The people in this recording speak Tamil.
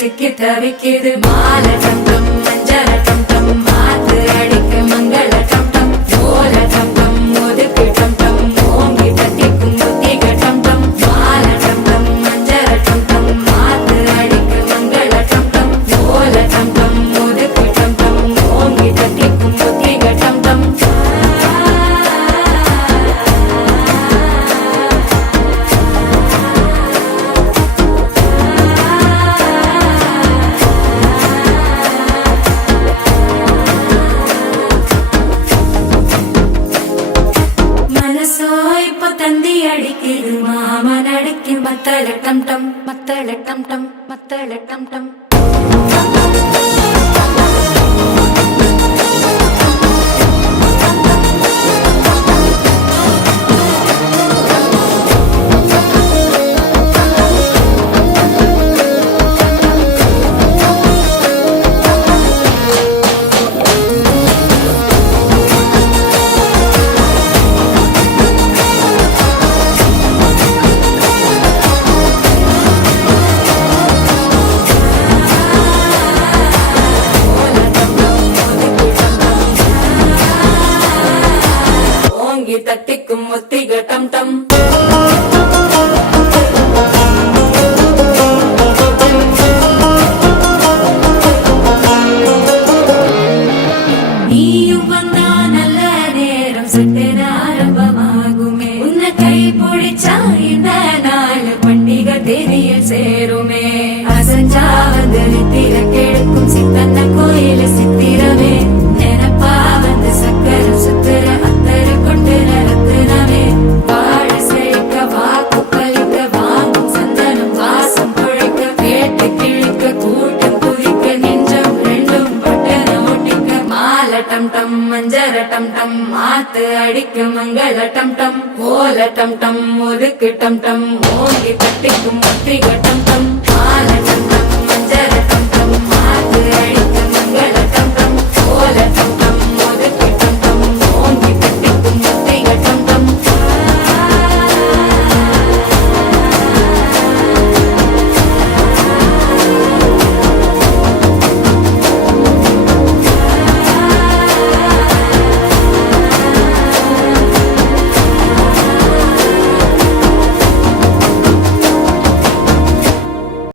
சிக்கி தவிக்குது மால டம் டம் மஞ்சள டம் டம் மாத்து அடிக்க மங்கள டம் டம் ஓல டம் டம் ஒதுக்கு டம் டம் ஓங்கி தட்டிக்கும் புத்திக டம் டம் மால டம் டம் மஞ்சள டம் டம் மாத்து அடிக்க மங்கள டம் டம் ஓல டம் டம் ஒதுக்கு டம் டம் ஓங்கி தட்டிக்கும் புத்திக டம் டம் தந்தி அடிக்குது மாமன் அடிக்கு மத்தள டம் டம் மத்தள டம் டம் மத்தள டம் டம் தட்டிக்கும் ஒத்திக டம் டம் நீயும் வந்தா நல்ல நேரம் சட்டென ஆரம்பமாகுமே உன்னை கை பிடிச்சா இந்த நாள் பண்டிகை தேதியில் சேருமே அசஞ்சா வந்து நித்திர கெடுக்கும் சித்தன்ன கோயில சித்திரமே நினைப்பா வந்து சக்கர சுத்திர அத்தரு கொண்டு நடத்துனவே வாழ செழிக்க வாக்கு பலிக்க வாங்கும் சந்தனம் வாசம் பொழைக்க கேட்டு கிழிக்க கூட்டம் குதிக்க நெஞ்சம் ரெண்டும் பட்டன ஒட்டிக்க மால டம் டம் மஞ்சர டம் டம் மாத்து அடிக்க மங்கள டம் டம் ஓல டம் டம் ஒதுக்கு டம் டம் ஓங்கி